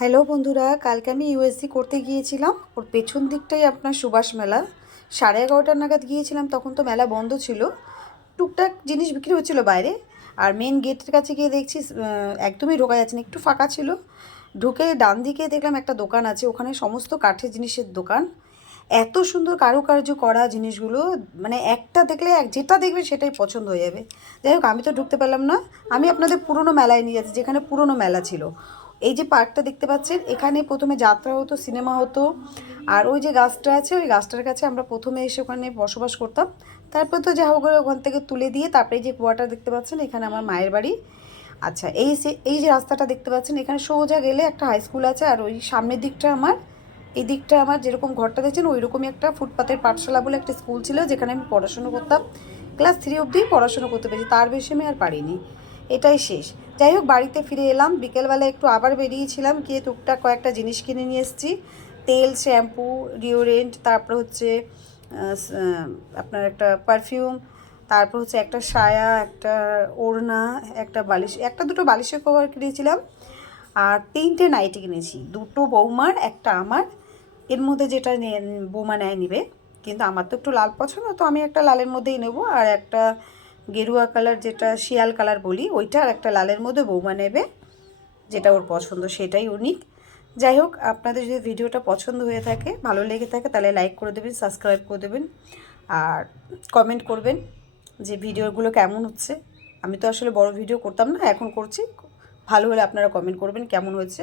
Hello বন্ধুরা, কালকে আমি ইউএসজি করতে গিয়েছিলাম। ওর পেছন দিকটাই আপনার সুভাষ মেলা। 11:30 নাগাদ গিয়েছিলাম, তখন তো মেলা বন্ধ ছিল। টুকটাক জিনিস বিক্রি হচ্ছিল বাইরে। আর মেন গেটের কাছে গিয়ে দেখছি একদমই ঢোকা যাচ্ছে না, একটু ফাঁকা ছিল। ঢুকে ডান দিকে দেখলাম একটা দোকান আছে, ওখানে সমস্ত কাঠের জিনিসের দোকান। এত সুন্দর কারুকার্য করা জিনিসগুলো, মানে একটা দেখলে যেটা দেখবে সেটাই পছন্দ হয়ে যাবে। যাই হোক, আমি তো ঢুকতে পারলাম না। আমি আপনাদের পুরনো মেলায় নিয়ে যাচ্ছি, যেখানে পুরনো মেলা ছিল। এই যে পার্কটা দেখতে পাচ্ছেন, এখানে প্রথমে যাত্রা হতো, সিনেমা হতো। আর ওই যে গাছটা আছে, ওই গাছটার কাছে আমরা প্রথমে এসে ওখানে বসবাস করতাম। তারপর তো যা হোক ওখান থেকে তুলে দিয়ে তারপরে এই যে কুয়াটা দেখতে পাচ্ছেন, এখানে আমার মায়ের বাড়ি। আচ্ছা, এই যে রাস্তাটা দেখতে পাচ্ছেন, এখানে সোজা গেলে একটা হাই স্কুল আছে। আর ওই সামনের দিকটা আমার, এই দিকটা আমার যেরকম ঘরটা দেখছেন ওই রকমই একটা ফুটপাতের পাঠশালা বলে একটা স্কুল ছিল, যেখানে আমি পড়াশুনো করতাম। ক্লাস 3 অবধি পড়াশুনো করতে পেরেছি, তার বেশি আমি আর পারিনি। এটাই শেষ। যাই হোক, বাড়িতে ফিরে এলাম। বিকেলবেলা একটু আবার বেরিয়েছিলাম, গিয়ে টুকটাক কয়েকটা জিনিস কিনে নিয়ে এসেছি। তেল, শ্যাম্পু, ডিওড্রেন্ট, তারপর হচ্ছে আপনার একটা পারফিউম, তারপর হচ্ছে একটা সায়া, একটা ওড়না, একটা বালিশ, একটা দুটো বালিশের কভার কিনেছিলাম। আর 3টে নাইটি কিনেছি, দুটো বৌমার, একটা আমার। এর মধ্যে যেটা বৌমা নেয় নিবে, কিন্তু আমার তো একটু লাল পছন্দ, তো আমি একটা লালের মধ্যেই নেব। আর একটা গেরুয়া কালার, যেটা শিয়াল কালার বলি, ওইটা। আর একটা লালের মধ্যে বৌমা নেবে, যেটা ওর পছন্দ সেটাই উনিক। যাই হোক, আপনাদের যদি ভিডিওটা পছন্দ হয়ে থাকে, ভালো লেগে থাকে, তাহলে লাইক করে দেবেন, সাবস্ক্রাইব করে দেবেন। আর কমেন্ট করবেন যে ভিডিওগুলো কেমন হচ্ছে। আমি তো আসলে বড় ভিডিও করতাম না, এখন করছি। ভালো হলে আপনারা কমেন্ট করবেন কেমন হয়েছে।